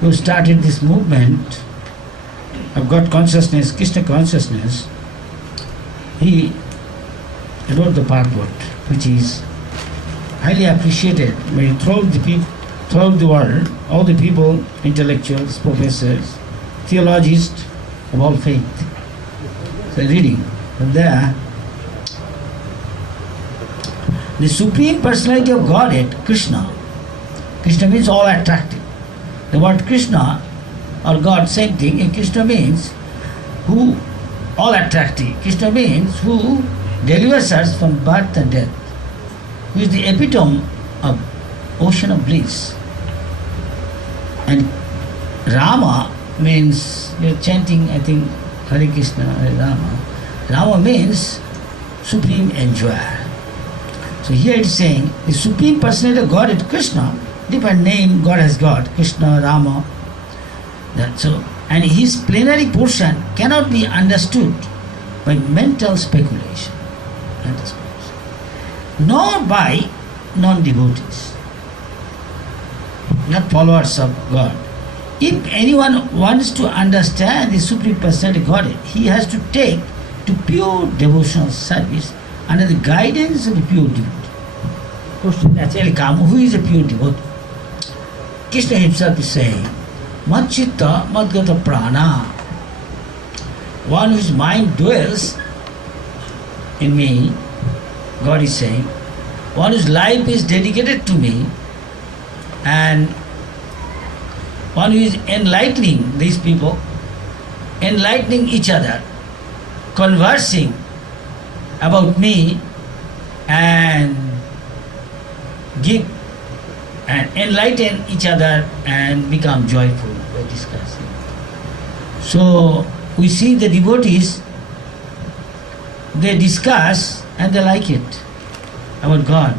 who started this movement of God consciousness, Krishna consciousness, he wrote the purport, which is highly appreciated throughout the world, all the people, intellectuals, professors, theologists of all faith. So reading from there, the Supreme Personality of Godhead, Krishna. Krishna means all attractive. The word Krishna or God, same thing. And Krishna means who all attractive. Krishna means who delivers us from birth and death, who is the epitome of ocean of bliss. And Rama means, you're chanting, I think, Hare Krishna, Hare Rama. Rama means supreme enjoyer. So here it is saying, the Supreme Personality of God is Krishna, different name God has got, Krishna, Rama. And his plenary portion cannot be understood by mental speculation, nor by non-devotees, not followers of God. If anyone wants to understand the Supreme Personality of Godhead, he has to take to pure devotional service under the guidance of the pure devotee. Question naturally comes, who is a pure devotee? Krishna himself is saying, Madchitta Madgata Prana. One whose mind dwells in me, God is saying, one whose life is dedicated to me, and one who is enlightening these people, enlightening each other, conversing about me, and give and enlighten each other and become joyful by discussing. So we see the devotees, they discuss and they like it about God.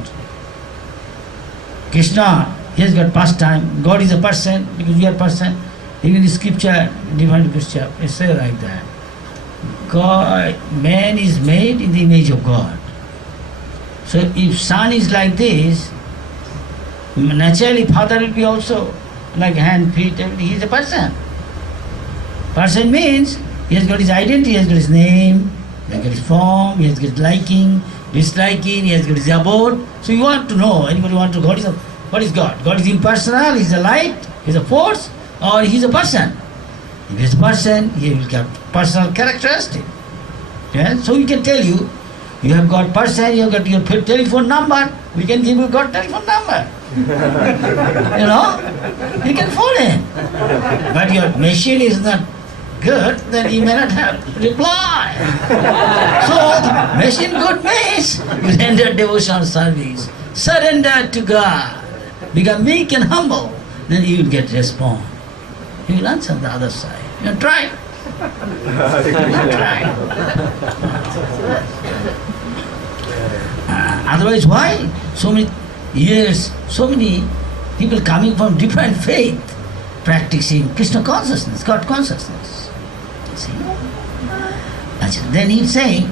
Krishna, he has got pastime. God is a person because we are person. Even the scripture, divine scripture, it says like that. God, man is made in the image of God. So if son is like this, naturally father will be also like hand, feet, everything. He is a person. Person means he has got his identity, he has got his name, he has got his form, he has got his liking, disliking, he has got his abode. So you want to know, anybody want to know what is God? God is impersonal, he is a light, he is a force, or he is a person. If he is a person, he will get personal characteristic. Yeah? So we can tell you, you have got person, you have got your telephone number, we can give you God telephone number. You know, you can phone him. But your machine is not good, then you may not have reply. So, machine good means you render devotional service, surrender to God, become meek and humble, then you will get response. He will answer the other side. You try. Try. Otherwise, why? So many years, so many people coming from different faith, practicing Krishna consciousness, God consciousness. See? Then he's saying,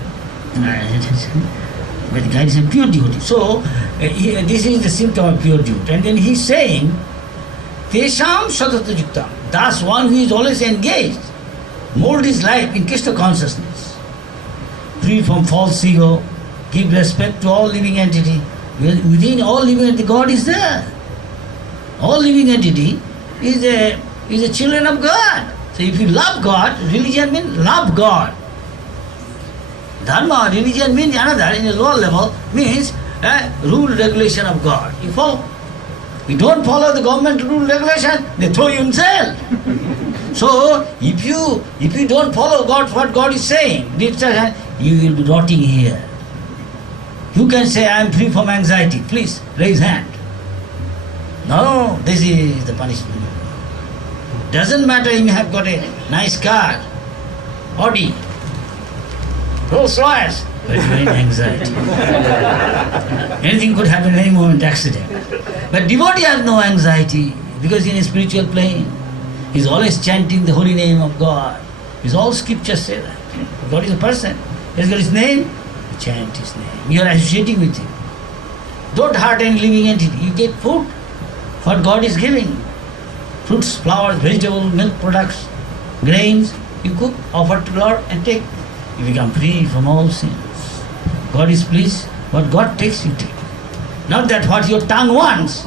but the guy is a pure devotee. So, this is the symptom of pure devotee. And then he's saying, Tesham Satata Yuktam. That's one who is always engaged, mold his life in Krishna consciousness, free from false ego, give respect to all living entity. Within all living entity, God is there. All living entity is a children of God. So if you love God, religion means love God. Dharma, religion means another, in a lower level, means rule, regulation of God. You follow. You don't follow the government rule, regulation, they throw you in jail. So if you don't follow God, what God is saying, you will be rotting here. You can say, I am free from anxiety. Please, raise hand. No, this is the punishment. Doesn't matter you may have got a nice car, Audi, Rolls Royce, but you are in anxiety. Anything could happen any moment, accident. But devotee has no anxiety because in a spiritual plane, he is always chanting the holy name of God. His all scriptures say that. God is a person. He has got his name, chant his name. You are associating with him. Don't hurt any living entity. You get food. What God is giving. fruits, flowers, vegetables, milk products, grains. You cook, offer to Lord and take. You become free from all sins. God is pleased. What God takes, you take. Not that what your tongue wants,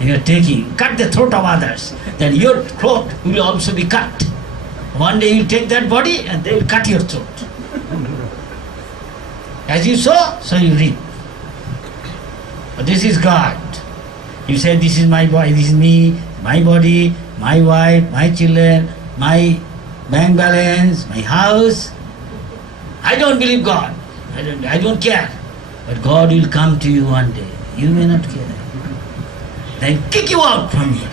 you are taking. Cut the throat of others. Then your throat will also be cut. One day you take that body and they will cut your throat. As you sow, so you reap. But this is God. You say, this is my body, this is me, my body, my wife, my children, my bank balance, my house. I don't believe God. I don't care. But God will come to you one day. You may not care. Then kick you out from here.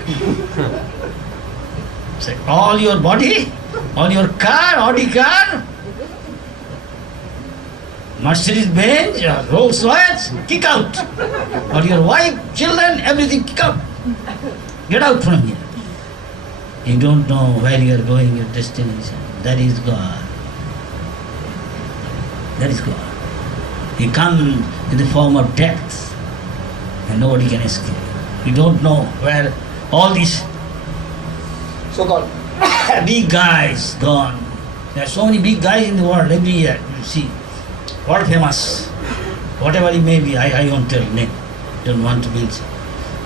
Say, all your body, all your car, Audi car, Mercedes Benz, Rolls Royce, kick out. Or your wife, children, everything kick out. Get out from here. You don't know where you are going, your destination. That is God. That is God. He comes in the form of death, and nobody can escape. You don't know where all these so-called big guys gone. There are so many big guys in the world every year. You see, world famous, whatever it may be. I won't tell name. Don't want to mention.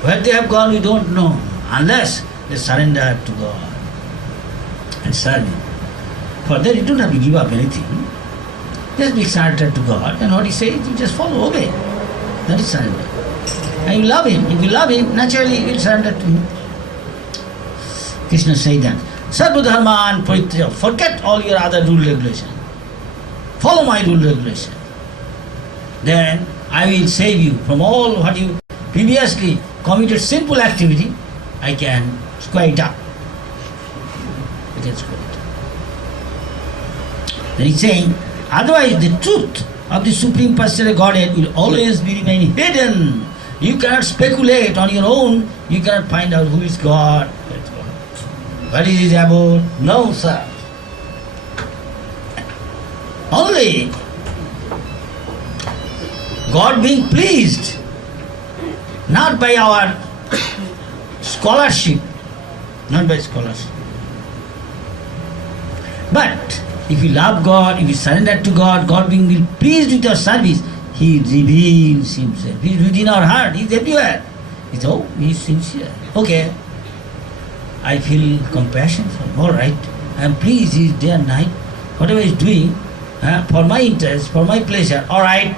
Where they have gone, we don't know, unless they surrender to God and serve Him. For that, you don't have to give up anything. Just be surrendered to God, and what He says, you just follow, obey. That is surrender. And you love Him. If you love Him, naturally you will surrender to Him. Krishna said that. Sarva dharman parityaja. Forget all your other rule regulation. Follow my rule regulation. Then I will save you from all what you previously committed sinful activity. I can square it up. I can square it up. Then he's saying, otherwise the truth of the Supreme Personal Godhead will always be remaining hidden. You cannot speculate on your own. You cannot find out who is God. What is it about? No, sir. Only God being pleased, not by our scholarship, not by scholarship. But if you love God, if you surrender to God, God being pleased with your service, He reveals Himself. He is within our heart. He is everywhere. He is sincere. Okay. I feel compassion for him. All right. I am pleased. He is day and night. Whatever he is doing, for my interest, for my pleasure. All right.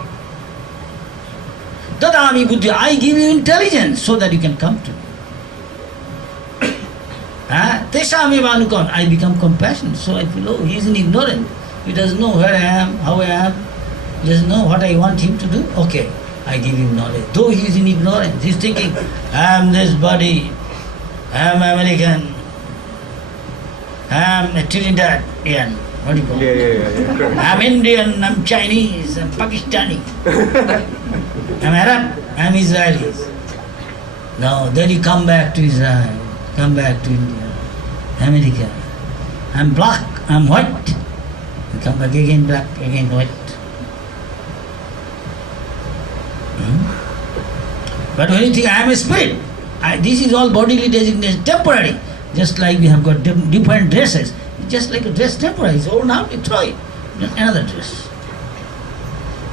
Tadami buddhi. I give you intelligence so that you can come to me. Tesami vanukam. I become compassionate. So I feel, he is in ignorant. He doesn't know where I am, how I am. He doesn't know what I want him to do. Okay. I give him knowledge. Though he is in ignorance, he is thinking, I am this body. I am American. I am a Trinidadian. What do you call it? Yeah. I am Indian, I am Chinese, I am Pakistani. I am Arab, I am Israeli. No, then you come back to Israel, come back to India, America. I am black, I am white. You come back again black, again white. But when you think I am a spirit, this is all bodily designation, temporary. Just like we have got different dresses. It's just like a dress temporary. It's worn out, you throw it. Another dress.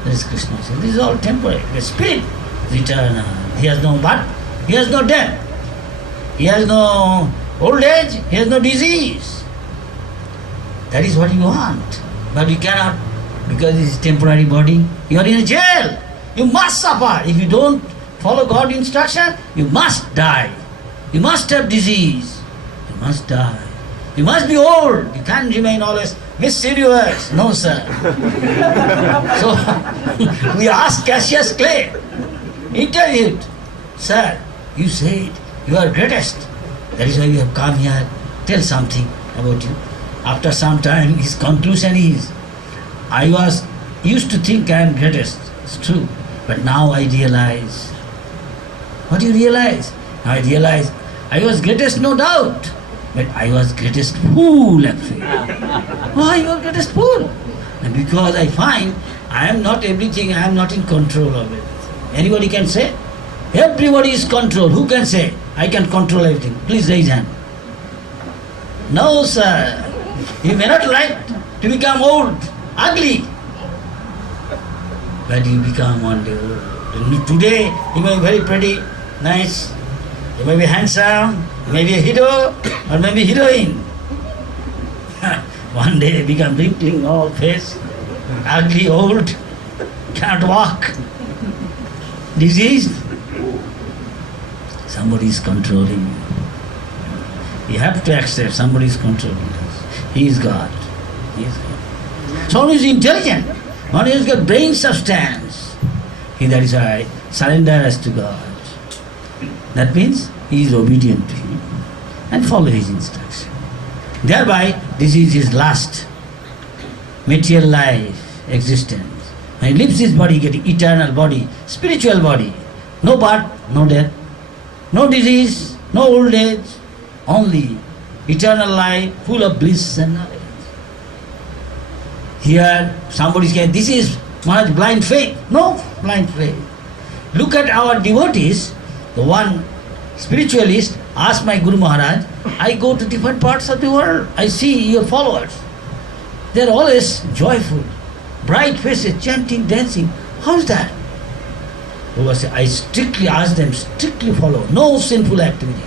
That is Krishna. So this is all temporary. The spirit is eternal. He has no birth. He has no death. He has no old age. He has no disease. That is what you want. But you cannot, because this is temporary body. You are in a jail. You must suffer. If you don't follow God's instruction, you must die. You must have disease. You must die. You must be old. You can't remain always mysterious. No, sir. So we ask Cassius Clay, interviewed, sir, you said you are greatest. That is why we have come here. Tell something about you. After some time, his conclusion is, I used to think I am greatest. It's true. But now I realize. What do you realize? Now I realize I was greatest, no doubt. But I was greatest fool, actually. Why you are greatest fool? And because I find I am not everything, I am not in control of it. Anybody can say? Everybody is controlled. Who can say? I can control everything. Please raise hand. No, sir. You may not like to become old, ugly. But you become one day old. Today, you may be very pretty, nice. You may be handsome, you may be a hero, or maybe heroine. One day you become wrinkling all face, ugly, old, cannot walk, diseased. Somebody is controlling you. You have to accept somebody is controlling us. He is God. He is God. So one is intelligent, one has got brain substance. That is why surrender us to God. That means he is obedient to him and follow his instruction. Thereby, this is his last material life, existence. When he leaves his body, getting eternal body, spiritual body, no birth, no death, no disease, no old age, only eternal life, full of bliss and knowledge. Here, somebody is saying, this is Maharaj blind faith. No blind faith. Look at our devotees. The one spiritualist asked my Guru Maharaj, I go to different parts of the world. I see your followers. They are always joyful, bright faces, chanting, dancing. How is that? Guru said, I strictly ask them, strictly follow. No sinful activity.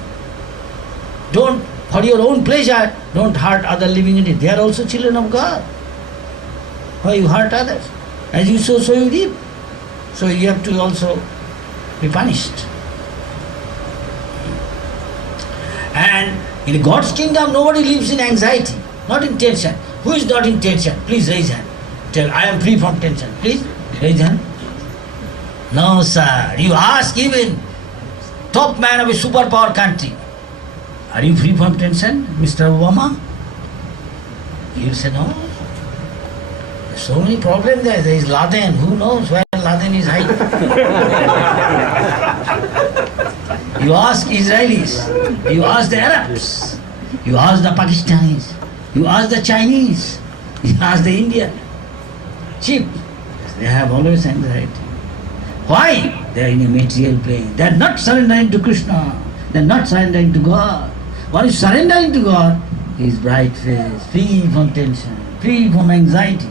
Don't, for your own pleasure, don't hurt other living entities. They are also children of God. Why you hurt others? As you sow, so you reap. So you have to also be punished. And in God's kingdom, nobody lives in anxiety, not in tension. Who is not in tension? Please raise hand. Tell, I am free from tension. Please raise hand. No, sir. You ask even top man of a superpower country, are you free from tension, Mr. Obama? He will say, no. There's so many problems there. There is Laden. Who knows where Laden is hiding? You ask Israelis, you ask the Arabs, you ask the Pakistanis, you ask the Chinese, you ask the Indian. Cheap. They have always anxiety. Why? They are in a material plane. They are not surrendering to Krishna. They are not surrendering to God. One is surrendering to God, he is bright face, free from tension, free from anxiety.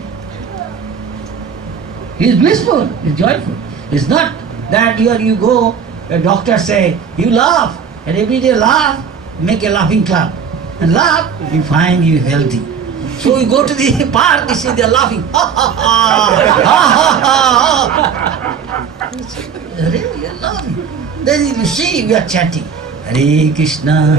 He is blissful, he is joyful. It's not that you go, a doctor say, you laugh, and every day laugh, make a laughing club. And laugh, you find you healthy. So you go to the park, you see they are laughing. Ha ha ha! Ha ha ha! Really, you are laughing. Then you see, we are chanting. Hare Krishna,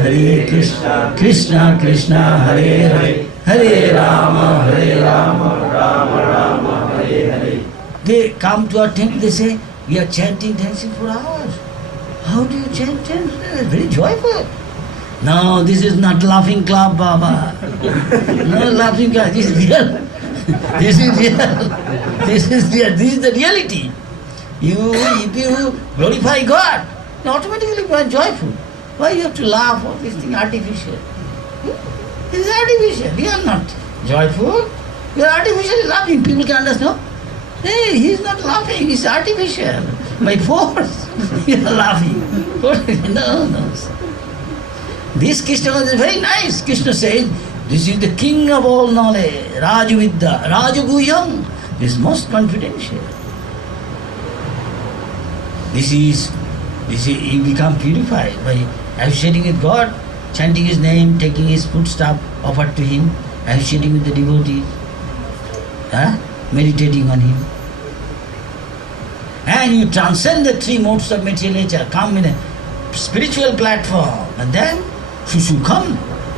Krishna Krishna, Hare Hare, Hare Rama, Rama Rama, Hare Hare. They come to our temple, they say, we are chanting, dancing for hours. How do you chant? Very joyful. No, this is not laughing club, Baba. No laughing club. This is real. This is real. This is real. This is the reality. If you glorify God, automatically you are joyful. Why you have to laugh? All these things artificial. This is artificial. We are not joyful. We are artificially laughing. People can understand. Hey, he is not laughing. He is artificial. By force, you are laughing. No. This Krishna is very nice. Krishna says, this is the king of all knowledge, Rajavidya, Rajaguyam. This is most confidential. This is, you become purified by associating with God, chanting his name, taking his foodstuff offered to him, associating with the devotees, meditating on him. And you transcend the three modes of material nature, come in a spiritual platform, and then you should come.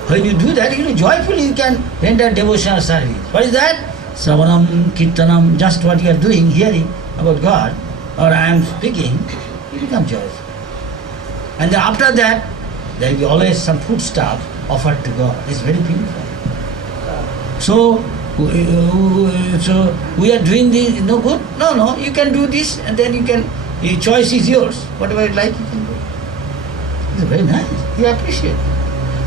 When you do that, joyfully you can render devotional service. What is that? Sravanam, Kirtanam, just what you are doing, hearing about God, or I am speaking, you become joyful. And then after that, there will be always some foodstuff offered to God. It's very purified. So we are doing this, no good? No, you can do this and then you can, your choice is yours. Whatever you like, you can do. It's very nice. You appreciate.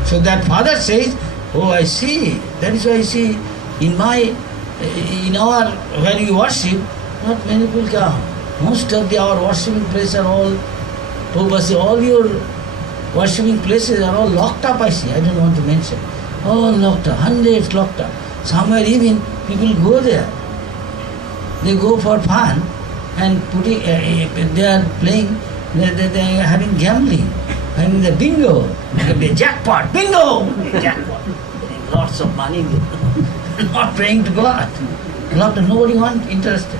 So that father says, oh, I see. That is why I see in our, when we worship, not many people come. Most of our worshiping places are all, all your worshipping places are all locked up, I see. I don't want to mention. All locked up, hundreds locked up. Somewhere even people go there. They go for fun and they are playing, they are having gambling, having the bingo, the jackpot, bingo, jackpot. Lots of money, not praying to God. Nobody interested.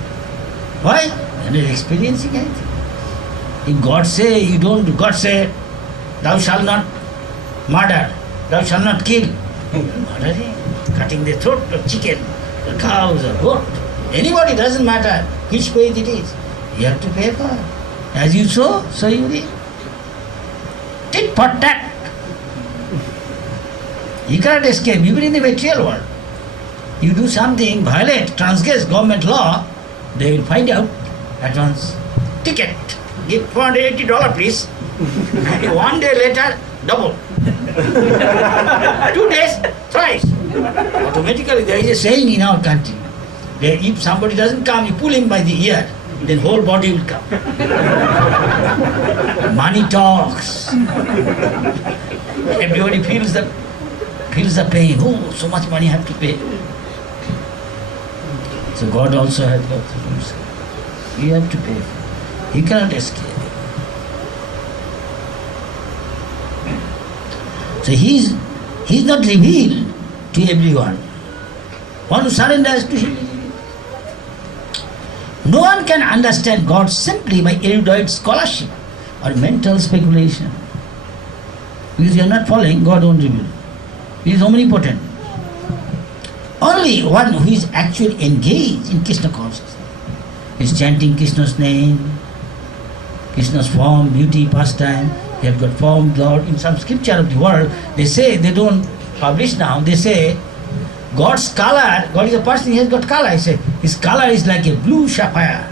Why? They're not experiencing anything. If God say you don't do, God say, thou shalt not murder, thou shalt not kill. Murdering, cutting the throat of chicken, the cows or goat. Anybody, doesn't matter which faith it is. You have to pay for it. As you sow, so you reap. Tit for tat. You cannot escape, even in the material world. You do something, violate, transgress government law, they will find out at once. Ticket, give $480 please. And 1 day later, double. 2 days, thrice. Automatically there is a saying in our country. If somebody doesn't come, you pull him by the ear, then whole body will come. Money talks. Everybody feels the pain. Oh, so much money I have to pay. So God also has got the rules. You have to pay for it. You cannot escape. So He's not revealed to everyone. One who surrenders to Him. No one can understand God simply by erudite scholarship or mental speculation. Because you are not following, God won't reveal. He is omnipotent. Only one who is actually engaged in Krishna consciousness is chanting Krishna's name, Krishna's form, beauty, pastime. He has got form, Lord. In some scripture of the world, they say, they don't publish now, they say, God's color, God is a person, He has got color. I say, His color is like a blue sapphire.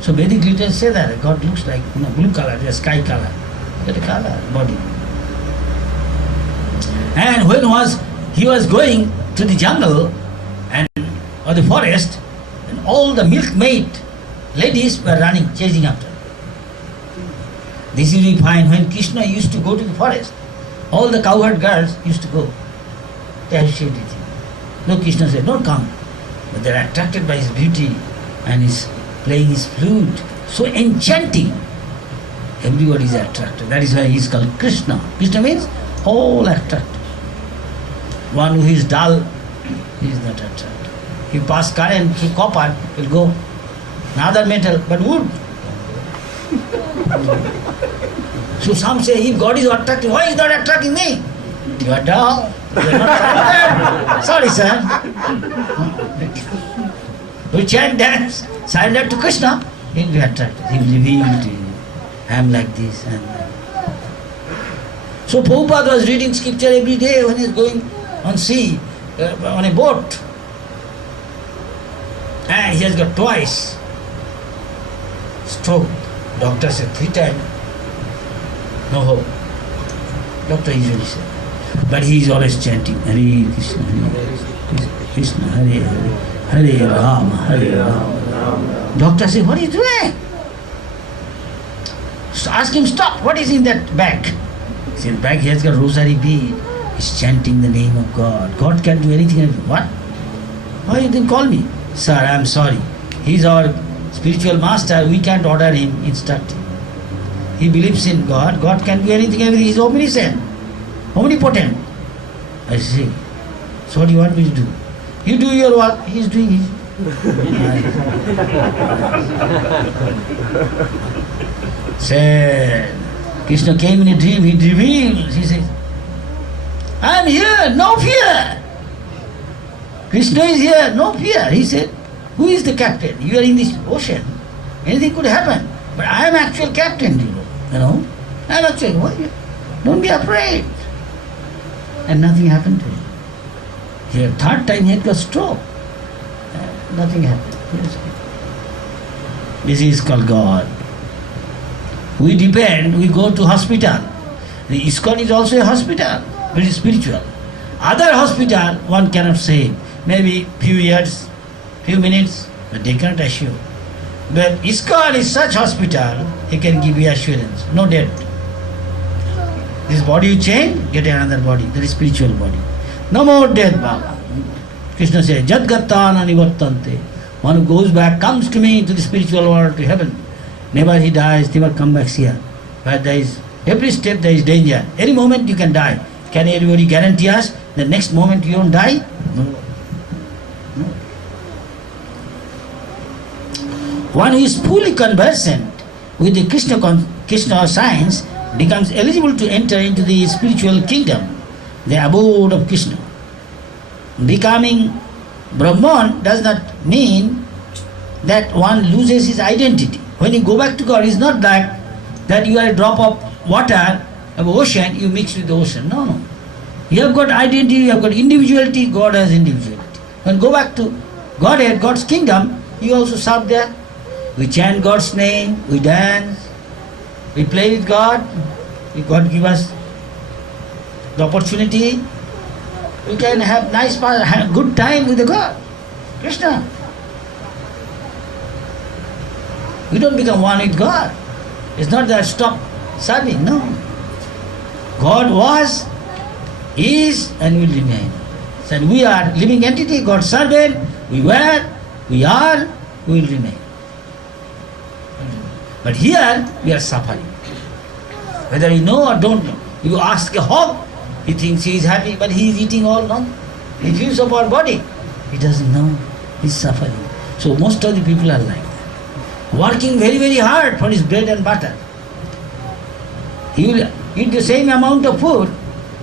So Vedic literature say that God looks like blue color, the sky color. Got a color, body. And when he was going to the jungle or the forest, and all the milkmaid ladies were running, chasing after. This is we find when Krishna used to go to the forest. All the cowherd girls used to go. They appreciate it. No, Krishna said, don't come. But they are attracted by his beauty and his playing his flute. So enchanting. Everybody is attracted. That is why he is called Krishna. Krishna means all attracted. One who is dull, he is not attracted. He pass current through copper, will go. Another metal, but wood. So some say, if God is attracting, why is not attracting me? You are dull. You are not surrendered. Sorry, sir. We chant, dance, surrender to Krishna, he will be attracted. He will reveal to you. I am like this, I am like that. So Prabhupada was reading scripture every day when he is going on sea, on a boat. And he has got twice stroke. Doctor said 3 times. No hope. Doctor usually said. But he is always chanting Hare Krishna, Hare Krishna, Hare Hare, Hare Rama, Hare Rama. Doctor said, what are you doing? So ask him, stop, what is in that bag? He said, bag, he has got rosary bead. He's chanting the name of God. God can do anything. What? Why you didn't call me? Sir, I am sorry. He is our spiritual master. We can't order him, instruct him. He believes in God. God can do anything, everything. He is omniscient, omnipotent. I say, so what do you want me to do? You do your work, he is doing his. Said, Krishna came in a dream, he revealed, he says, I am here, no fear. Krishna is here, no fear. He said, who is the captain? You are in this ocean. Anything could happen. But I am actual captain, you know. I am actually, why? Don't be afraid. And nothing happened to him. Here, 3rd time he had got stroke. Nothing happened. This is called God. We depend, we go to hospital. The ISKCON is also a hospital, very spiritual. Other hospital, one cannot say. Maybe few years, few minutes, but they cannot assure. But ISKCON is such hospital, he can give you assurance, no debt. This body you change, get another body, that is spiritual body. No more death, Baba. Krishna says, Jad gattana nivartante. One who goes back, comes to me, to the spiritual world, to heaven. Never he dies, never come back here. Where there is, every step there is danger. Any moment you can die. Can anybody guarantee us the next moment you don't die? No. No. One who is fully conversant with the Krishna science becomes eligible to enter into the spiritual kingdom, the abode of Krishna. Becoming Brahman does not mean that one loses his identity. When you go back to God, it's not like that you are a drop of water of ocean, you mix with the ocean. No, no. You have got identity, you have got individuality, God has individuality. When you go back to Godhead, God's kingdom, you also serve there. We chant God's name, we dance, we play with God. If God give us the opportunity, we can have good time with the God, Krishna. We don't become one with God. It's not that stop serving, no. God was, is, and will remain. So we are living entity, God's servant, we were, we are, we will remain. But here we are suffering. Whether you know or don't know. You ask a hog, he thinks he is happy, but he is eating all wrong. He feels of our body. He doesn't know. He is suffering. So most of the people are like that. Working very, very hard for his bread and butter. He will eat the same amount of food,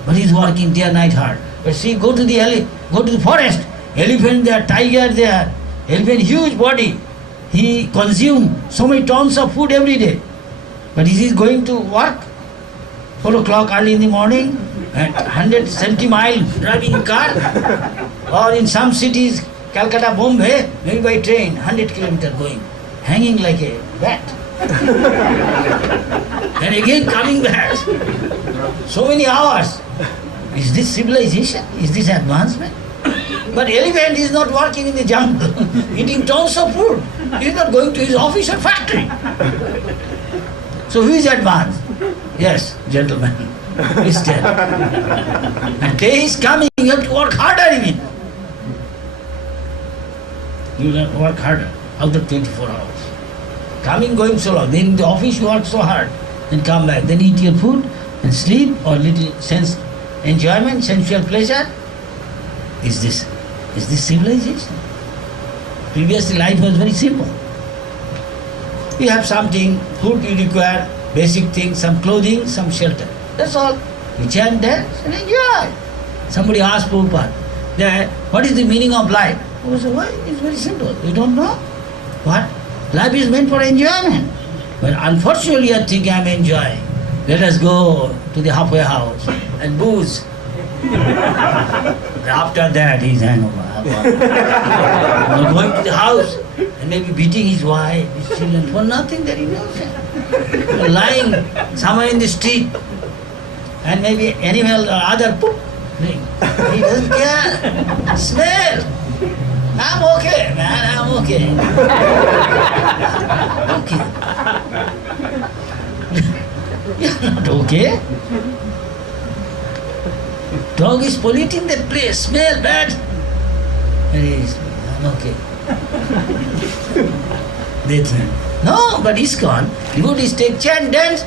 but he is working day and night hard. But see, go to the forest, elephant there, tiger there, elephant huge body. He consumes so many tons of food every day. But he is going to work 4 o'clock early in the morning and 170 miles driving car, or in some cities, Calcutta, Bombay, maybe by train, 100 kilometers going, hanging like a bat. And again coming back. So many hours. Is this civilization? Is this advancement? But elephant is not working in the jungle, eating tons of food. He is not going to his office or factory. So who is advanced? Yes, gentlemen, please tell. And day is coming, you have to work harder even. You have to work harder out of 24 hours. Coming, going so long. Then in the office you work so hard. Then come back. Then eat your food and sleep, or little sense enjoyment, sensual pleasure. Is this civilization? Previously life was very simple. You have something, food you require, basic things, some clothing, some shelter. That's all. You chant, dance and enjoy. Somebody asked Prabhupada, what is the meaning of life? He said, why? It's very simple. You don't know? What? Life is meant for enjoyment. But unfortunately you are thinking, I'm enjoying. Let us go to the halfway house and booze. After that he's hangover. Going to the house and maybe beating his wife, his children, for nothing that he knows. Lying somewhere in the street and maybe animal or other poop. He doesn't care. Smell. I'm okay, man, I'm okay. Okay. You're not okay. Dog is polluting that place, smell bad. I'm okay. They think, no, but ISKCON, devotees take chant, dance,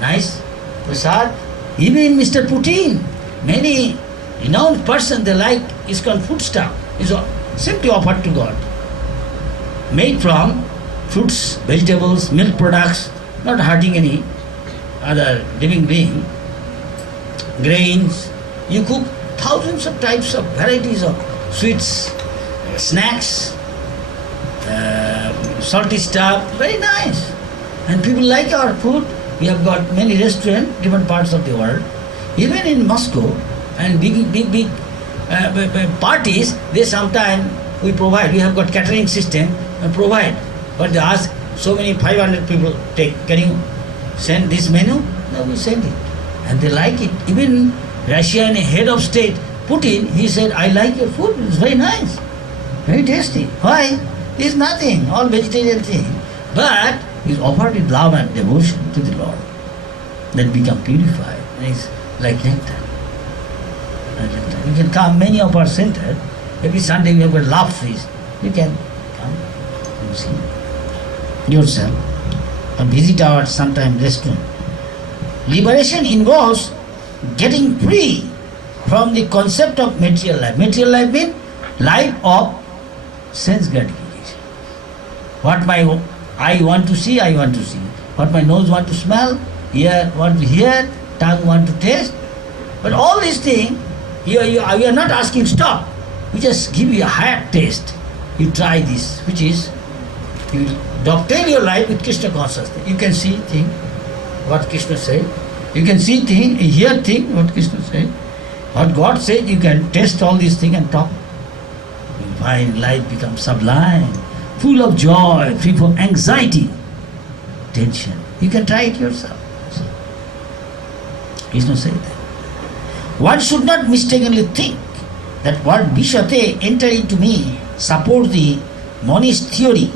nice, prasad. Even Mr. Putin, many renowned person, they like ISKCON food stuff. It's simply offered to God. Made from fruits, vegetables, milk products, not hurting any other living being. Grains. You cook thousands of types of varieties of sweets, snacks, salty stuff, very nice. And people like our food. We have got many restaurants, different parts of the world. Even in Moscow, and big parties, they sometimes we provide. We have got catering system and provide. But they ask, so many 500 people take, can you send this menu? No, we send it. And they like it. Even Russian head of state, Putin, he said, I like your food, it's very nice, very tasty. Why? There's nothing, all vegetarian thing. But he's offered with love and devotion to the Lord. Then become purified. It's like nectar. You can come many of our center. Every Sunday we have a love feast. You can come and see yourself or visit our sometime restaurant. Liberation involves getting free from the concept of material life. Material life means life of sense gratification. What my eye want to see, I want to see. What my nose want to smell, ear want to hear, tongue want to taste. But all these things, we are not asking stop. We just give you a higher taste. You try this, which is, you dovetail your life with Krishna consciousness. You can see things, what Krishna said. You can see things, hear things, what Krishna said. What God said, you can taste all these things and talk. You find life becomes sublime, full of joy, free from anxiety, tension. You can try it yourself. Krishna said that. One should not mistakenly think that word Vishate, enter into me, support the monist theory.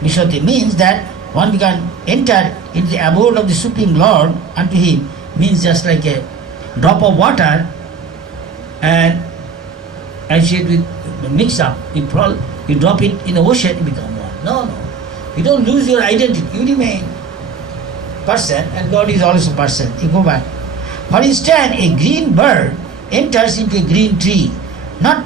Vishate means that one can enter into the abode of the Supreme Lord unto him, means just like a drop of water and associate with mix up, you drop it in the ocean, you become one. No. You don't lose your identity, you remain person and God is also person. You go back. For instance, a green bird enters into a green tree, not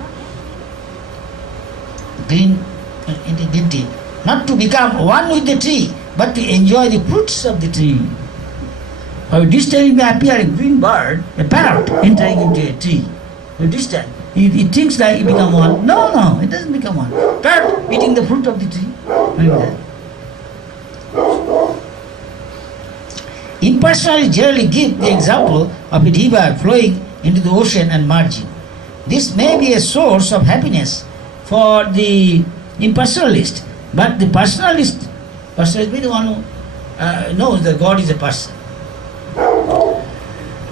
green into not to become one with the tree, but to enjoy the fruits of the tree. For a distance may appear a green bird, a parrot entering into a tree. A distance, it thinks like it become one. No, it doesn't become one. Parrot eating the fruit of the tree. Impersonalists generally give the example of a river flowing into the ocean and merging. This may be a source of happiness for the impersonalist, but the personalist means the one who knows that God is a person.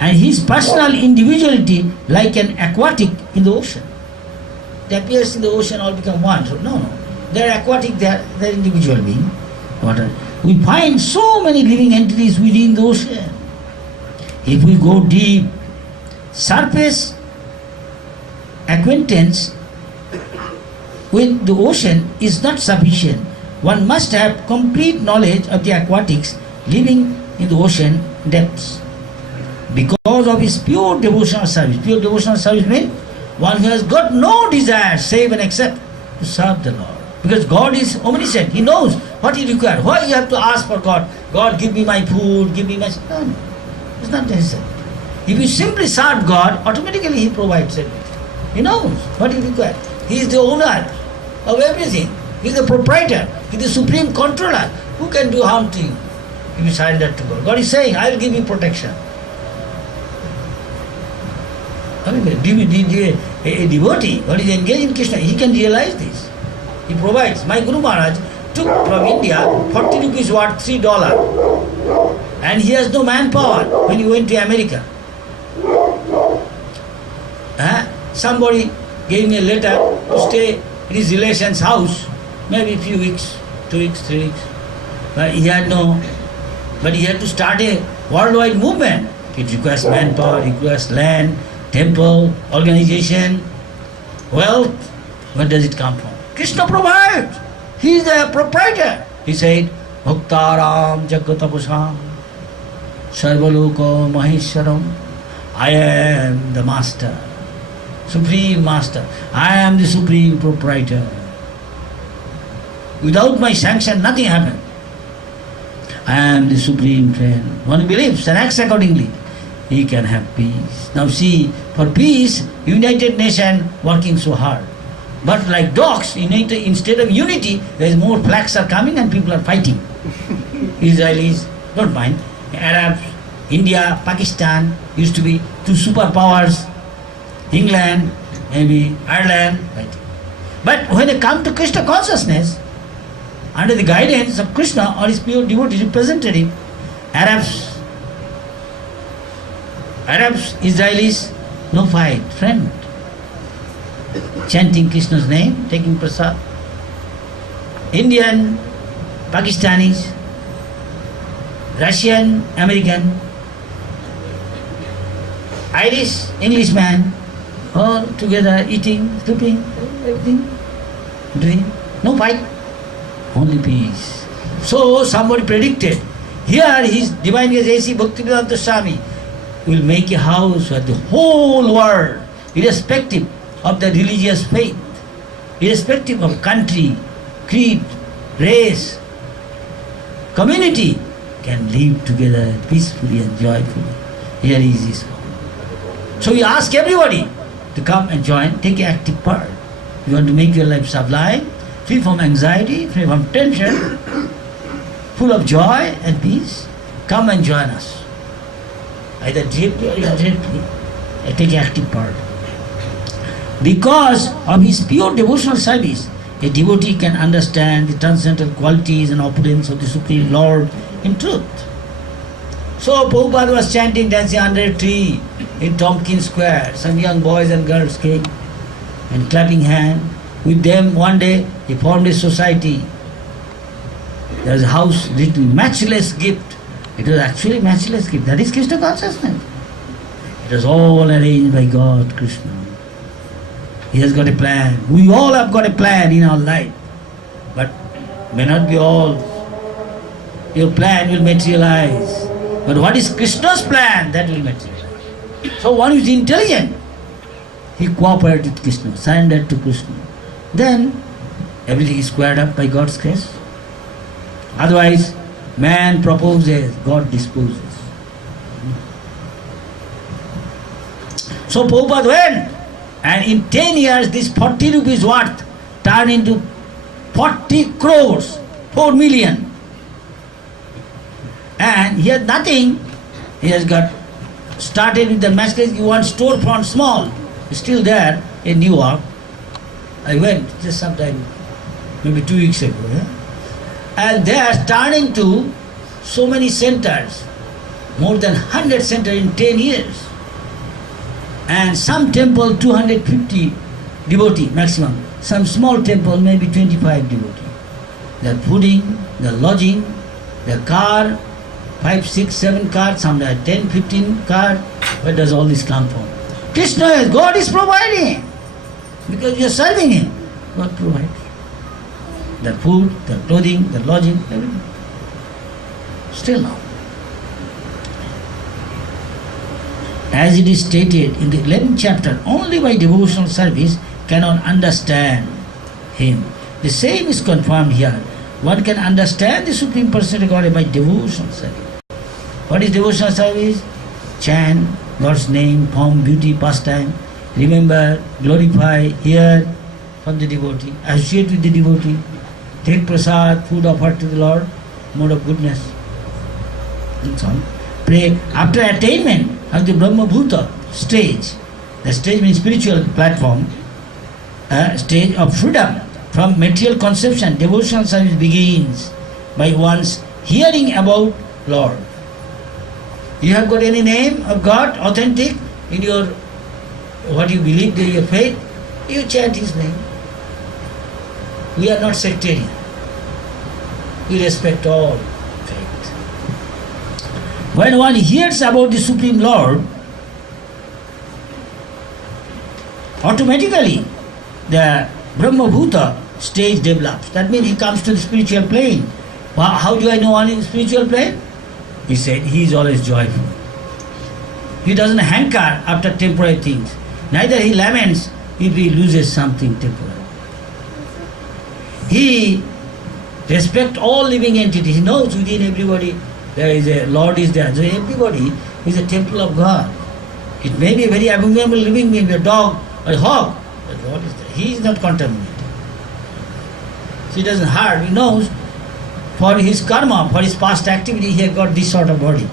And his personal individuality like an aquatic in the ocean. It appears in the ocean all become one. So no. They are aquatic, they are individual being. Water. We find so many living entities within the ocean. If we go deep, surface acquaintance with the ocean is not sufficient. One must have complete knowledge of the aquatics living in the ocean depths. Because of his pure devotional service. Pure devotional service means one who has got no desire save and except to serve the Lord. Because God is omniscient. He knows what He requires. Why you have to ask for God? God, give me my food, give me my... No. It's not necessary. If you simply serve God, automatically He provides everything. He knows what He requires. He is the owner of everything. He is the proprietor. He is the supreme controller. Who can do harm to you if you surrender to God? God is saying, I will give you protection. A devotee, what is engaged in Krishna, he can realize this. He provides. My Guru Maharaj took from India 40 rupees worth $3. And he has no manpower when he went to America. Somebody gave me a letter to stay in his relation's house, maybe a few weeks, 2 weeks, 3 weeks. But he had to start a worldwide movement. It requires manpower, it requires land, temple, organization, wealth. Where does it come from? Krishna provides. He is the proprietor. He said, Bhaktaram Jagatapusam Sarvaloko Maheshwaram. I am the master, supreme master. I am the supreme proprietor. Without my sanction, nothing happens. I am the supreme friend. One who believes and acts accordingly, he can have peace. Now see, for peace, United Nations working so hard. But like dogs, instead of unity, there is more flags are coming and people are fighting. Israelis, don't mind. Arabs, India, Pakistan used to be two superpowers. England, maybe Ireland, fighting. But when they come to Krishna consciousness, under the guidance of Krishna or his pure devotee representative, Arabs, Israelis, no fight, friend. Chanting Krishna's name, taking prasad. Indian, Pakistanis, Russian, American, Irish, Englishman, all together eating, sleeping, everything, doing. No fight, only peace. So somebody predicted, here his Divine Grace A.C. Bhaktivedanta Swami will make a house where the whole world, irrespective of the religious faith, irrespective of country, creed, race, community, can live together peacefully and joyfully. Here is his home. So we ask everybody to come and join, take an active part. You want to make your life sublime, free from anxiety, free from tension, full of joy and peace, come and join us. Either directly or indirectly, take active part. Because of his pure devotional service, a devotee can understand the transcendental qualities and opulence of the Supreme Lord in truth. So Prabhupada was chanting, dancing under a tree in Tompkins Square. Some young boys and girls came and clapping hands. With them one day he formed a society. There was a house written matchless gift. It was actually matchless gift. That is Krishna consciousness. It was all arranged by God, Krishna. He has got a plan. We all have got a plan in our life. But may not be all. Your plan will materialize. But what is Krishna's plan? That will materialize. So one who is intelligent, he cooperated with Krishna, surrendered to Krishna. Then everything is squared up by God's grace. Otherwise, man proposes, God disposes. So Prabhupada went, and in 10 years this 40 rupees worth turned into 40 crores, 4 million. And he had nothing. He has got started with the masquerade. He wants storefront small. It's still there in New York. I went just sometime, maybe 2 weeks ago. Yeah? And they are turning to so many centers, more than 100 centers in 10 years. And some temple 250 devotee maximum. Some small temple maybe 25 devotee. Their fooding, their lodging, their car, 5, 6, 7 cars, some are 10, 15 cars. Where does all this come from? Krishna, God is providing. Because you are serving Him. God provides. Their food, their clothing, their lodging, everything. Still now. As it is stated in the 11th chapter, only by devotional service can one understand Him. The same is confirmed here. One can understand the Supreme Personality of Godhead by devotional service. What is devotional service? Chant God's name, form, beauty, pastime. Remember, glorify, hear from the devotee, associate with the devotee, take prasad, food offered to the Lord, mode of goodness, and so on. Pray after attainment of the Brahma Bhuta stage. The stage means spiritual platform, a stage of freedom from material conception. Devotional service begins by one's hearing about Lord. You have got any name of God authentic in your what you believe in your faith, you chant His name. We are not sectarian. We respect all faith. When one hears about the Supreme Lord, automatically the Brahma Bhuta stage develops. That means he comes to the spiritual plane. How do I know one in the spiritual plane? He said he is always joyful. He doesn't hanker after temporary things. Neither he laments if he loses something temporary. He respects all living entities. He knows within everybody there is a Lord is there. So everybody is a temple of God. It may be a very abominable living being, a dog or a hog, but God is there. He is not contaminated. So he doesn't hurt. He knows for his karma, for his past activity, he has got this sort of body.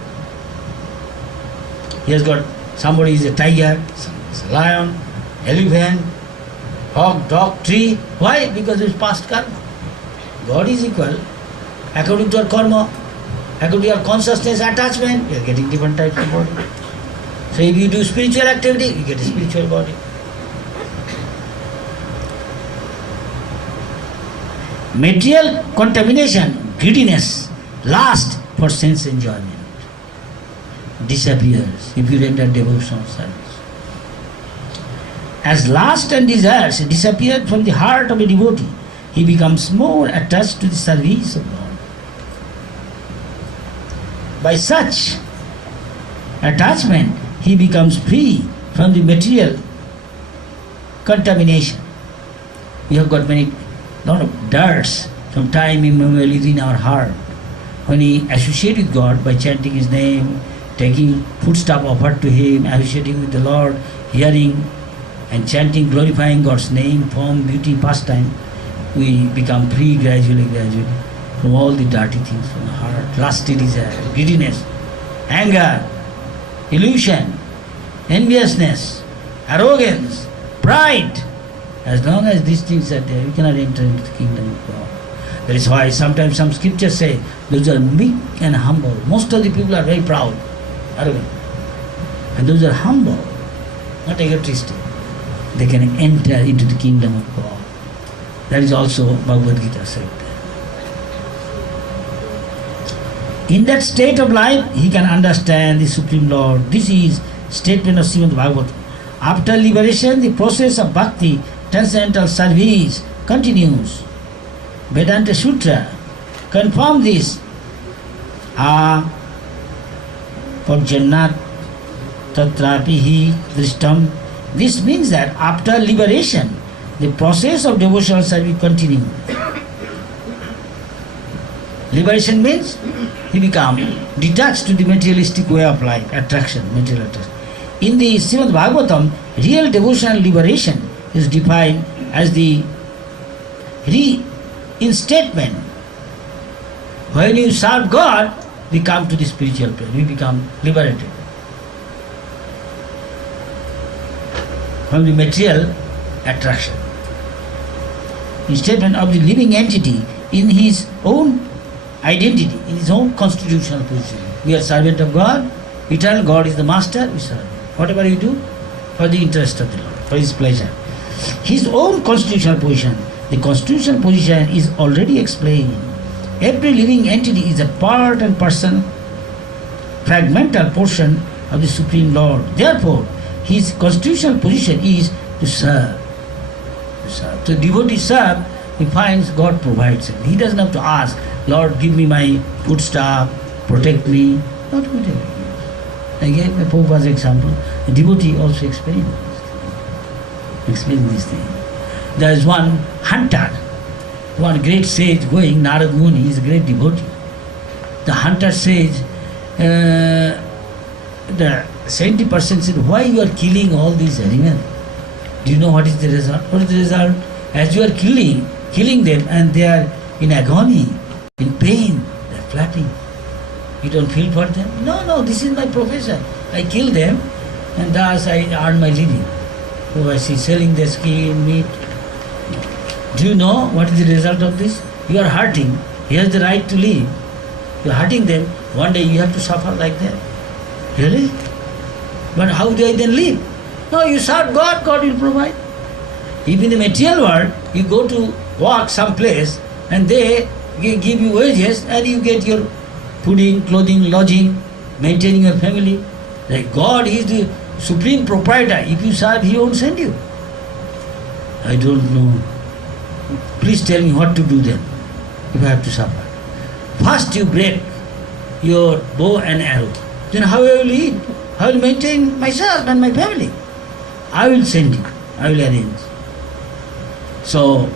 He has got, somebody is a tiger, somebody is a lion, elephant, hog, dog, tree. Why? Because of his past karma. God is equal. According to our karma, according to our consciousness attachment, we are getting different types of body. So if you do spiritual activity, you get a spiritual body. Material contamination, greediness, lust for sense enjoyment. disappears if you render devotional service. As lust and desires disappear from the heart of a devotee, he becomes more attached to the service of God. By such attachment, he becomes free from the material contamination. We have got lot of dirts from time immemorial within our heart. When we associate with God by chanting His name, taking foodstuff offered to Him, associating with the Lord, hearing and chanting, glorifying God's name, form, beauty, pastime, we become free gradually from all the dirty things from the heart, lusty desire, greediness, anger, illusion, enviousness, arrogance, pride. As long as these things are there, we cannot enter into the kingdom of God. That is why sometimes some scriptures say, those are meek and humble. Most of the people are very proud, arrogant. And those are humble, not egotistic. They can enter into the kingdom of God. That is also Bhagavad Gita said there. In that state of life, he can understand the Supreme Lord. This is statement of Srimad Bhagavatam. After liberation, the process of bhakti, transcendental service, continues. Vedanta Sutra confirm this. Pajannat tatrapihi drishtam. This means that after liberation, the process of devotional service continues. Liberation means he becomes detached to the materialistic way of life, attraction, material attraction. In the Srimad Bhagavatam, real devotional liberation is defined as the reinstatement. When you serve God, we come to the spiritual plane, we become liberated from the material attraction. Statement of the living entity in his own identity, in his own constitutional position. We are servant of God, eternal God is the master, we serve. Whatever you do, for the interest of the Lord, for His pleasure. His own constitutional position. The constitutional position is already explained. Every living entity is a part and person, fragmental portion of the Supreme Lord. Therefore, his constitutional position is to serve. So devotee serve, he finds God provides him. He doesn't have to ask, Lord, give me my foodstuff, protect me. Not whatever. I gave my Prabhupada's example. A devotee also explained this thing. There is one hunter, one great sage going, Narad Muni is a great devotee. The hunter sage, the 70% said, why you are killing all these animals? Do you know what is the result? What is the result? As you are killing them and they are in agony, in pain, they are flapping. You don't feel for them? No, this is my profession. I kill them and thus I earn my living. Oh, I see, selling their skin, meat. Do you know what is the result of this? You are hurting. He has the right to live. You are hurting them. One day you have to suffer like that. Really? But how do I then live? No, you serve God, God will provide. If in the material world, you go to work someplace and they give you wages and you get your fooding, clothing, lodging, maintaining your family. Like God is the supreme proprietor. If you serve, He won't send you. I don't know. Please tell me what to do then, if I have to suffer. First you break your bow and arrow. Then how I will eat? How I will maintain myself and my family? I will send you. I will arrange. So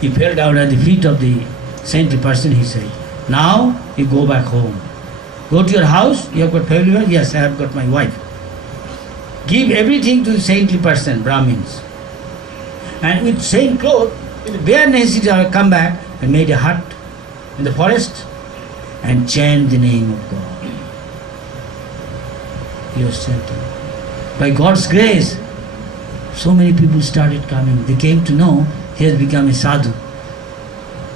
he fell down at the feet of the saintly person. He said, now you go back home. Go to your house. You have got family? Yes, I have got my wife. Give everything to the saintly person, Brahmins. And with same clothes, with bare necessity, I will come back and made a hut in the forest and chant the name of God. He was chanting. By God's grace, so many people started coming. They came to know he has become a sadhu.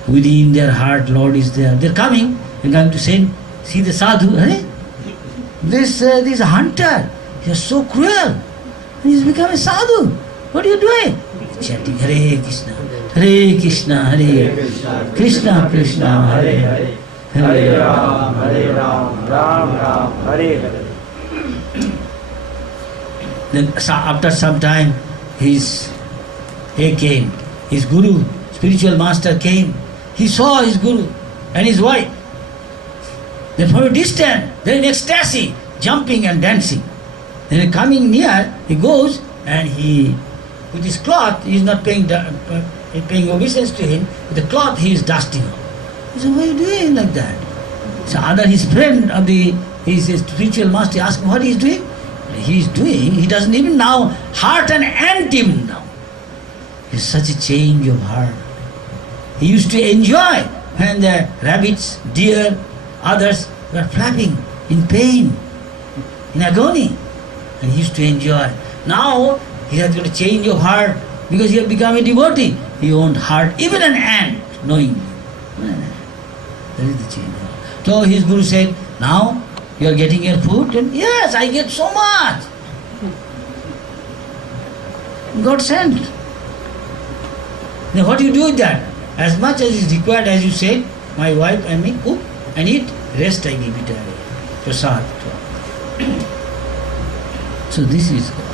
Within their heart, Lord is there. They're coming and going to say, see the sadhu, eh? This hunter, he is so cruel. He's become a sadhu. What are you doing? Chanting Hare Krishna, Hare Krishna, Hare Krishna, Krishna Krishna, Hare Hare, Hare Ram, Ram Ram, Hare Hare. Then after some time, he came. His guru, spiritual master came. He saw his guru and his wife. Then from a distance, they're in ecstasy, jumping and dancing. Then coming near, he goes and he, with his cloth, he is not paying obeisance to him. With the cloth, he is dusting off. He said, "Why are you doing like that?" So other his friend of his spiritual master asked him what he is doing. He doesn't even now heart and ant him now. It's such a change of heart. He used to enjoy when the rabbits, deer, others were flapping in pain, in agony. And he used to enjoy. Now he has got a change of heart because he has become a devotee. He won't hurt even an ant knowingly. That is the change. So his guru said, "Now you are getting your food?" And yes, I get so much. God sent. Now what do you do with that? As much as is required, as you said, my wife and me cook and eat, rest I give it away. Prasad. So this is God.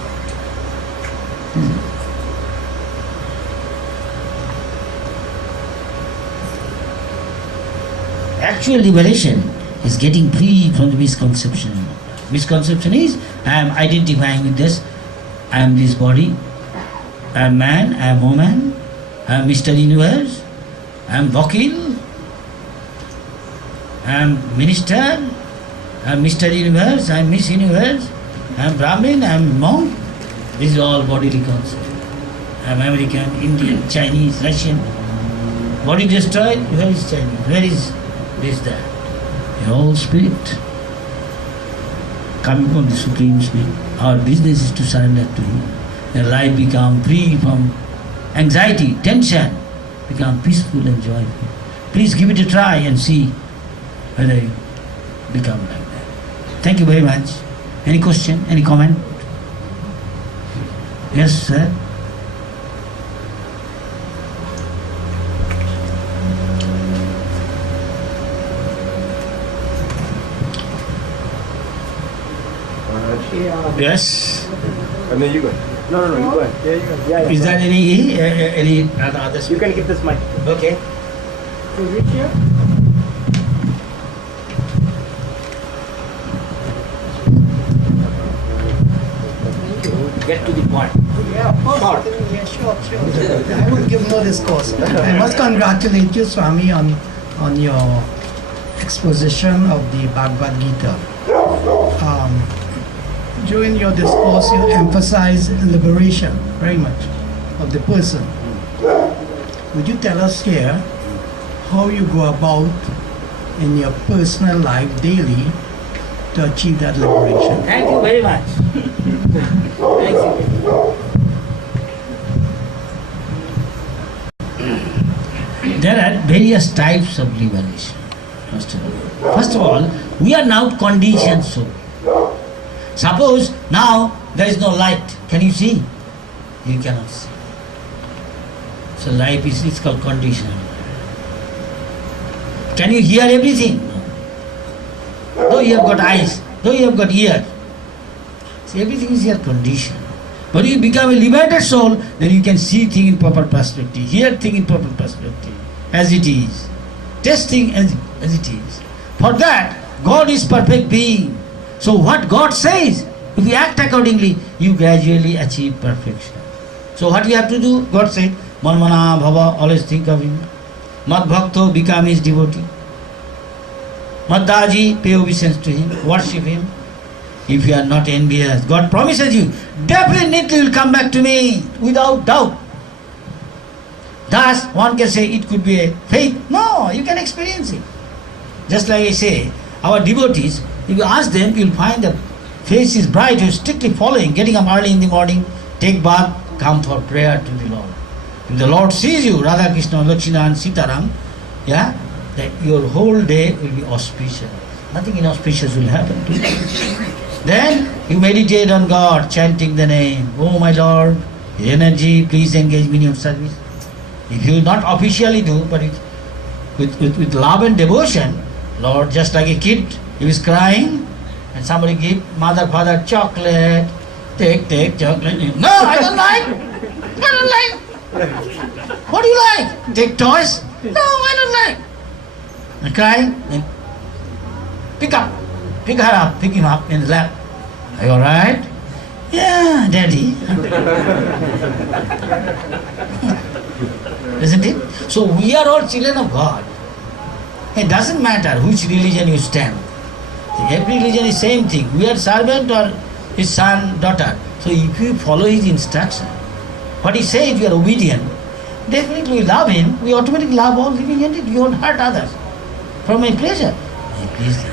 Actual liberation is getting free from the misconception. Misconception is, I am identifying with this, I am this body, I am man, I am woman, I am Mr. Universe, I am Vakil, I am Minister, I am Mr. Universe, I am Miss Universe, I am Brahmin, I am monk. This is all bodily concept. I am American, Indian, Chinese, Russian. Body destroyed, where is Chinese? Where is this, that? They are all spirit. Coming from the Supreme Spirit. Our business is to surrender to Him. Your life become free from anxiety, tension, become peaceful and joyful. Please give it a try and see whether you become like that. Thank you very much. Any question? Any comment? Yes, sir? Yes. And then you go. No, you go ahead. Yeah, you go. Yeah. Is there any other? You can give this mic. Okay. You reach here. Get to the point. Yeah, of course. Yeah, sure. I will give no discourse. I must congratulate you, Swami, on your exposition of the Bhagavad Gita. During your discourse, you emphasize liberation very much of the person. Would you tell us here how you go about in your personal life daily to achieve that liberation? Thank you very much. Thank you. There are various types of liberation. First of all, we are now conditioned soul. Suppose now there is no light. Can you see? You cannot see. So life is called conditional. Can you hear everything? No. Though you have got eyes, though you have got ears. See, everything is your condition. But you become a liberated soul, then you can see things in proper perspective, hear things in proper perspective, as it is. Taste things as it is. For that, God is perfect being. So what God says, if you act accordingly, you gradually achieve perfection. So what you have to do? God said, Manmana Bhava, always think of Him. Mad Bhakto, become His devotee. Maddaji, pay obeisance to Him, worship Him. If you are not envious, God promises you, definitely you will come back to me, without doubt. Thus, one can say it could be a faith. No, you can experience it. Just like I say, our devotees, if you ask them, you will find the face is bright, you are strictly following, getting up early in the morning, take bath, come for prayer to the Lord. If the Lord sees you, Radha Krishna, Lakshmana and Sitaram, yeah, that your whole day will be auspicious. Nothing inauspicious will happen to you. Then you meditate on God, chanting the name, oh my Lord, energy, please engage me in your service. If you not officially do, but with love and devotion, Lord, just like a kid, he was crying, and somebody give mother, father chocolate. Take chocolate. No, I don't like. I don't like. What do you like? Take toys? No, I don't like. And crying, and pick her up, pick him up in the lap. Are you alright? Yeah, daddy. Isn't it? So we are all children of God. It doesn't matter which religion you stand. Every religion is same thing. We are servant or his son, daughter. So if you follow his instruction, what he says, you are obedient, definitely we love him, we automatically love all living entities. You won't hurt others. For my pleasure. I please them.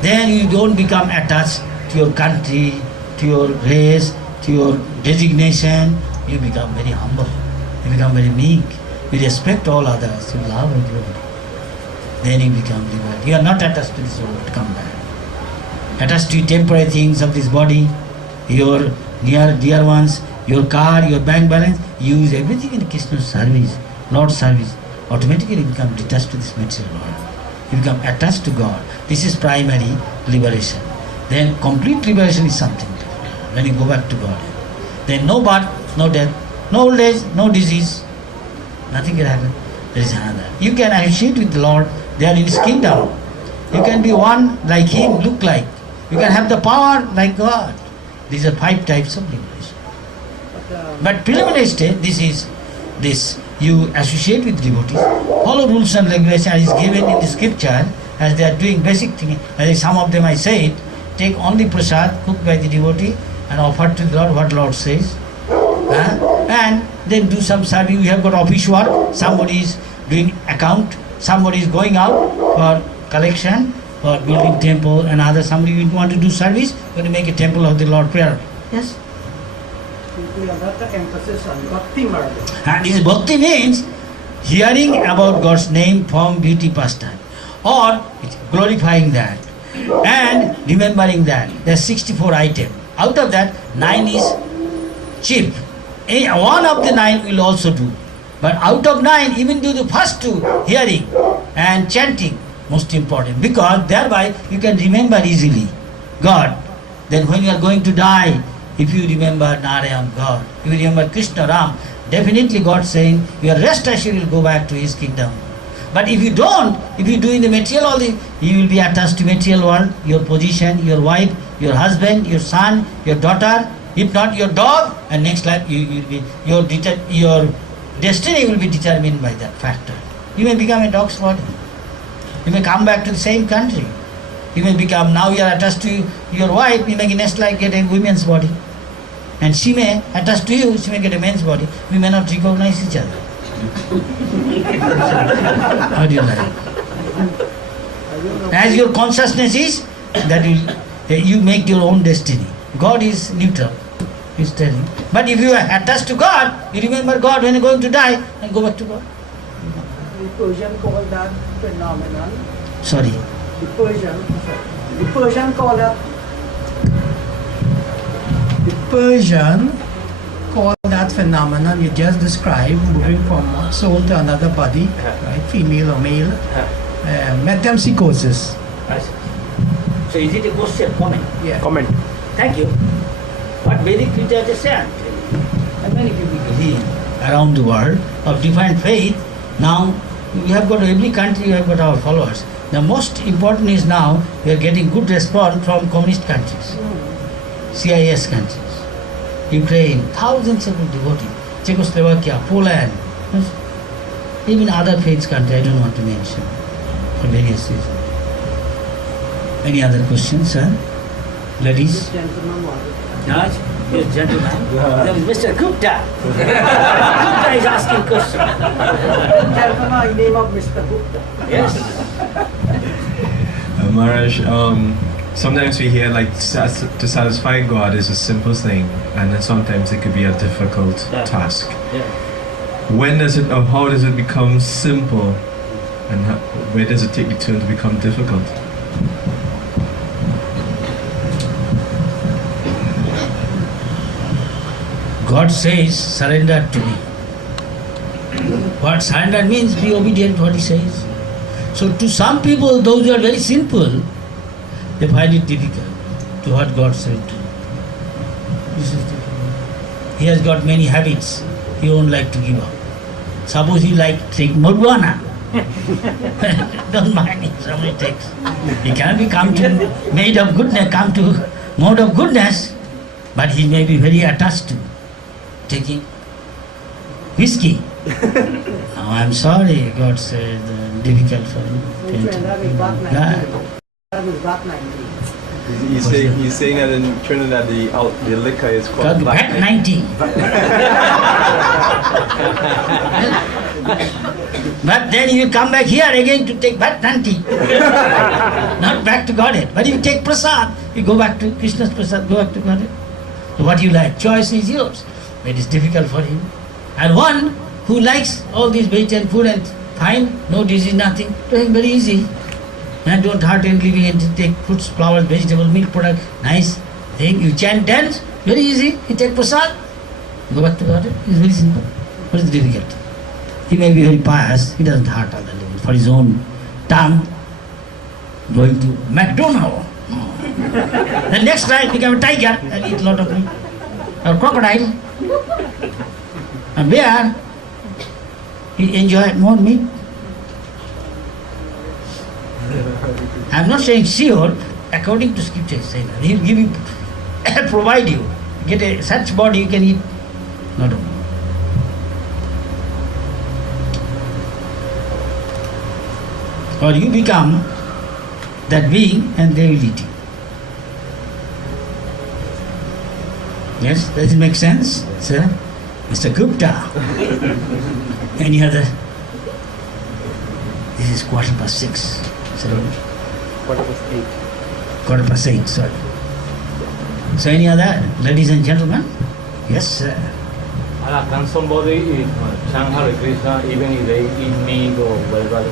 Then you don't become attached to your country, to your race, to your designation. You become very humble. You become very meek. You respect all others. You love everybody. Then you become liberated. You are not attached to this world. Come back. Attached to temporary things of this body, your near dear ones, your car, your bank balance. Use everything in Krishna's service, Lord's service. Automatically you become detached to this material world. You become attached to God. This is primary liberation. Then complete liberation is something different. When you go back to God. Then no birth, no death, no old age, no disease. Nothing can happen. There is another. You can associate with the Lord. They are in His kingdom. You can be one like Him, look like. You can have the power like God. These are 5 types of liberation. But preliminary stage, this is this. You associate with devotees, follow rules and regulations as is given in the scripture, as they are doing basic things. As some of them I said, take only prasad cooked by the devotee and offer to the Lord what Lord says. And then do some service. We have got office work, somebody is doing account, somebody is going out for collection, for building temple, and other somebody will want to do service, going to make a temple of the Lord prayer. Yes? We have got the emphasis on bhakti marga. And this bhakti means hearing about God's name, form, beauty, pastime, or glorifying that and remembering that. There are 64 items. Out of that, 9 is cheap. One of the 9 will also do. But out of 9, even do the first 2, hearing and chanting, most important, because thereby you can remember easily God. Then when you are going to die, if you remember Narayan, God, if you remember Krishna, Ram, definitely God saying, your rest assured will go back to His kingdom. But if you don't, if you do in the material all this, you will be attached to material world, your position, your wife, your husband, your son, your daughter, if not your dog, and next life you will be, your destiny will be determined by that factor. You may become a dog's body. You may come back to the same country. You may become, now you are attached to your wife, you may next life get a woman's body. And she may attach to you, she may get a man's body. We may not recognize each other. How do you like? As your consciousness is, that you make your own destiny. God is neutral, He's telling. But if you are attached to God, you remember God when you are going to die and go back to God. The Persian call that phenomenon. Sorry. The Persian call that phenomenon you just described, moving from one soul to another body, right, female or male, metempsychosis. So is it a question, comment? Yeah. Comment. Thank you. What Vedic literature said, and many people believe around the world of different faith. Now we have got every country, we have got our followers. The most important is now we are getting good response from communist countries, CIS countries, Ukraine, thousands of devotees, Czechoslovakia, Poland, even other faith countries I don't want to mention for various reasons. Any other questions, sir? Ladies? Yes, gentleman. Mr. Gupta. Gupta is asking questions. Gentleman, name of Mr. Gupta. Yes. Maharaj, sometimes we hear like to satisfy God is a simple thing, and then sometimes it could be a difficult task. Yeah. When does it, or how does it become simple, and where does it take the turn to become difficult? God says, surrender to me. What surrender means, be obedient to what He says. So to some people, those who are very simple, they find it difficult to what God said to. This is difficult. He has got many habits. He won't like to give up. Suppose he like take marijuana. Don't mind if somebody takes. He can become to made of goodness, come to mode of goodness, but he may be very attached to taking whiskey. Oh, I'm sorry, God said difficult for you. He's saying that in Trinidad the liquor is called Black 90. But then you come back here again to take Bhat 90. Not back to Godhead. But you take prasad, you go back to Krishna's prasad, go back to Godhead. So what you like, choice is yours. It is difficult for him. And one who likes all these vegetarian food and fine, no disease, nothing, to him very easy. And don't hurt and living and take fruits, flowers, vegetable, milk product, nice thing. You chant, dance, very easy. You take prasad, go back to Godhead. It's very simple. What is difficult? He may be very pious, he doesn't hurt other living for his own tongue. Going to McDonald's. The next time become a tiger and eat a lot of meat. Or crocodile. A bear, he enjoy more meat. I'm not saying sure, according to scripture, say that. He'll give you, provide you. Get a such body you can eat lot of meat. Or you become that being and they will eat you. Yes, does it make sense, sir? Mr. Gupta. Any other? This is 6:15. Sir. 8:15. 8:15, sorry. So any other, ladies and gentlemen? Yes, sir. Can somebody chant Hare Krishna even if they eat meat or whatever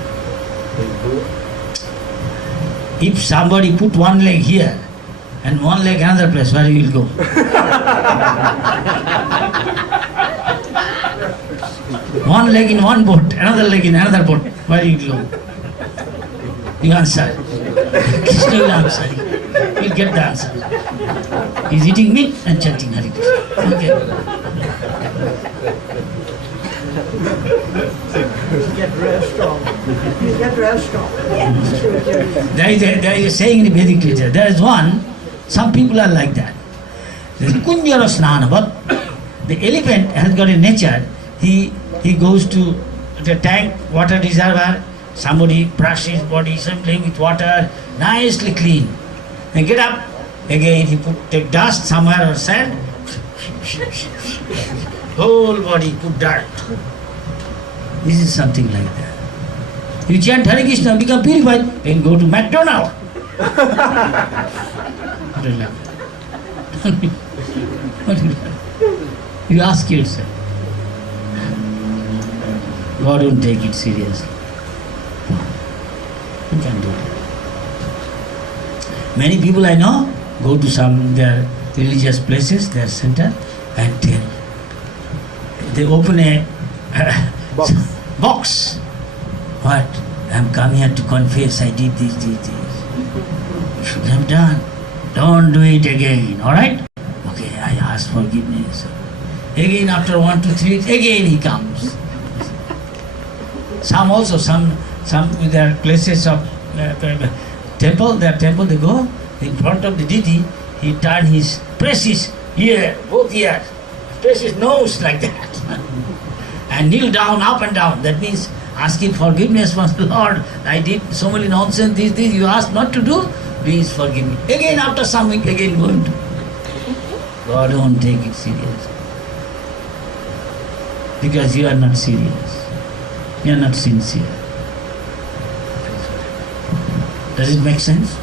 they do? If somebody put one leg here and one leg another place, where you will go? One leg in one boat, another leg in another boat, where you will go? You answer. Krishna will answer. You'll get the answer. He's eating meat and chanting Hare Krishna. Okay. Get real strong. Get real strong. There is a saying in the Vedic literature. There is one, some people are like that. There is Kunjara Snana, but the elephant has got a nature. He goes to the tank, water reservoir, somebody brush his body, something with water, nicely clean. And get up, again he take dust somewhere or sand, whole body put dirt. This is something like that. You chant Hare Krishna, become purified, and go to McDonald's. What will happen? What will happen? You ask yourself. God won't take it seriously. You can do it. Many people I know go to some their religious places, their center, and they open a box. What? I'm come here to confess I did this. You should have done. Don't do it again. Alright? Okay, I ask forgiveness. Again after 1, 2, 3 weeks, again he comes. Some with their places of temple, they go in front of the deity, he turn his press ear, both ears, press his nose like that. And kneel down, up and down. That means asking forgiveness from the Lord. I did so many nonsense, this, you asked not to do, please forgive me. Again after some week, again going to. God won't take it serious. Because you are not serious. You are not sincere. Does it make sense?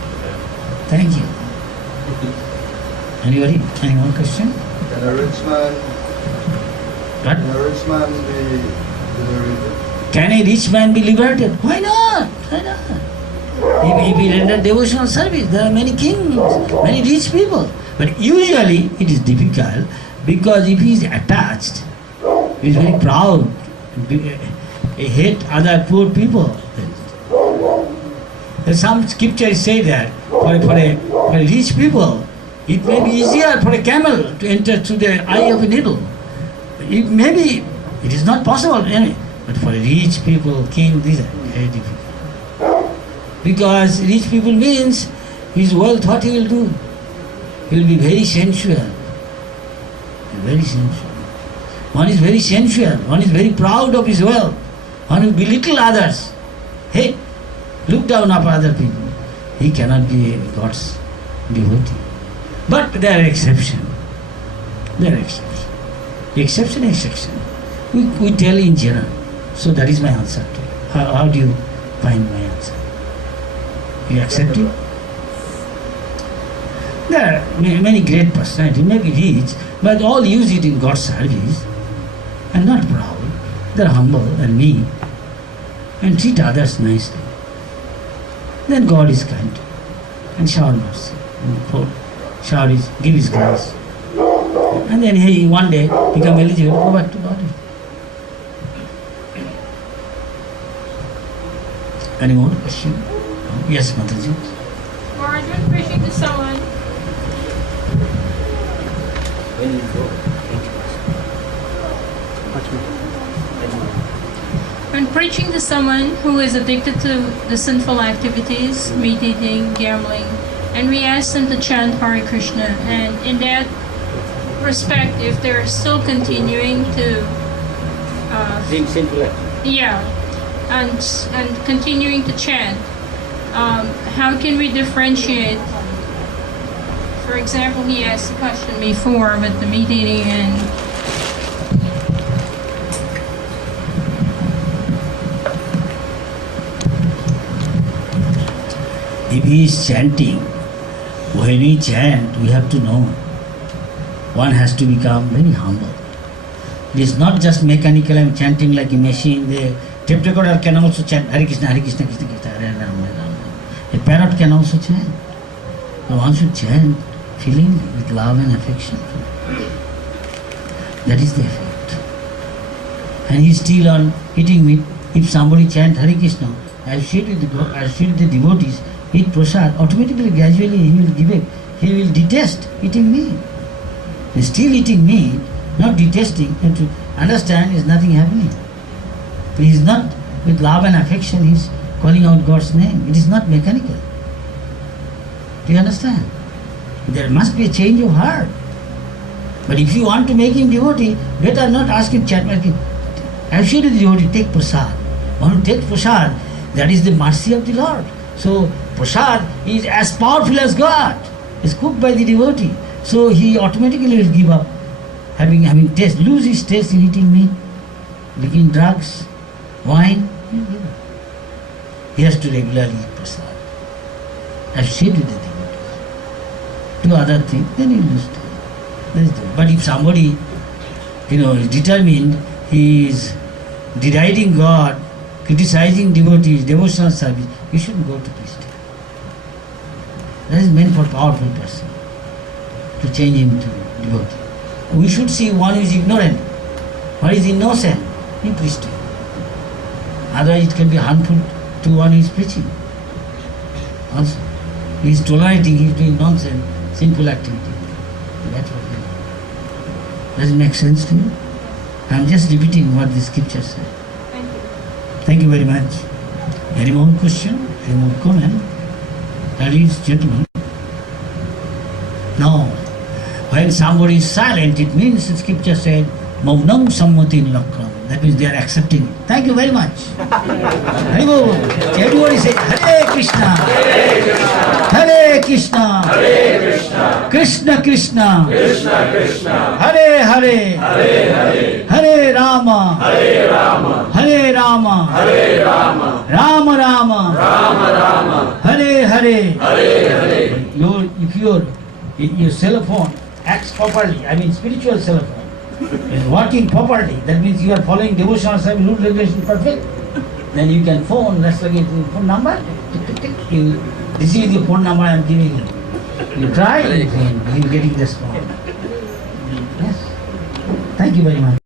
Thank you. Anybody? Any more question? Can a rich man, What? can a rich man be liberated? Can a rich man be liberated? Why not? Why not? If he render devotional service, there are many kings, many rich people. But usually it is difficult because if he is attached, he is very proud, he hate other poor people. Some scriptures say that for a rich people, it may be easier for a camel to enter through the eye of a needle. Maybe it is not possible, but for rich people, king, these are very difficult. Because rich people means his wealth, what he will do? He will be very sensual. Very sensual. One is very sensual, one is very proud of his wealth, one will belittle others. Hey, look down upon other people. He cannot be God's devotee. But there are exceptions. There are exceptions. Exception. We tell in general. So that is my answer to you. How do you find my answer? You accept it? There are many great personalities, may be rich, but all use it in God's service and not proud. They are humble and meek and treat others nicely. Then God is kind and shower mercy and give His grace. And then he one day become eligible to go back to God. Any more question? Yes, Mataji. Maharaj, when preaching to someone, when preaching to someone who is addicted to the sinful activities, meat eating, gambling, and we ask them to chant Hare Krishna, and in that respect, if they're still continuing to and continuing to chant, how can we differentiate? For example, he asked the question before with the meat eating and if he is chanting, when we chant, we have to know. One has to become very humble. It is not just mechanical, I am chanting like a machine. The tape recorder can also chant Hare Krishna, Krishna, Krishna, Hare Ram, Hare Ram. A parrot can also chant. So one should chant, feeling with love and affection. That is the effect. And he is still on eating meat. If somebody chants Hare Krishna, I have shared with the devotees, eat prasad, automatically, gradually he will detest eating meat. He is still eating meat, not detesting, and to understand is nothing happening. He is not with love and affection, he is calling out God's name. It is not mechanical. Do you understand? There must be a change of heart. But if you want to make him devotee, better not ask him chant. I have shared with the devotee, take prasad. Want to take prasad, that is the mercy of the Lord. So prasad is as powerful as God. It's cooked by the devotee. So he automatically will give up having taste, lose his taste in eating meat, drinking drugs, wine. He has to regularly eat prasad. I've shared with the devotees. Do other things, then he will lose taste. But if somebody, is determined, he is deriding God, criticizing devotees, devotional service, you shouldn't go to priesthood. That is meant for powerful person, to change him to devotee. We should see one who is ignorant, one is innocent, in priesthood. Otherwise it can be harmful to one who is preaching. Also, he is tolerating, he is doing nonsense, sinful activity. That's what it is. Does it make sense to you? I am just repeating what the scripture says. thank you. Thank you very much. Any more question? Any more comment? Ladies, gentlemen. No. When somebody is silent, it means the scripture said, Maunam sammatin lakram. That means they are accepting it. Thank you very much. Haribol. Everybody say, Hare Krishna. Hare Krishna. Hare Krishna. Krishna Krishna. Krishna Krishna, Hare Hare. Hare Hare, Hare Rama. Hare Rama, Hare Rama. Hare Rama, Rama Rama. Rama Rama, Hare Hare. Hare Hare. If your cell phone acts properly, I mean spiritual cell phone, is working properly, that means you are following devotional service rule regulation perfect. Then you can phone, let's like phone number, tick, tick, tick. This is the phone number I am giving you. You try, you will getting this phone. Yes. Thank you very much.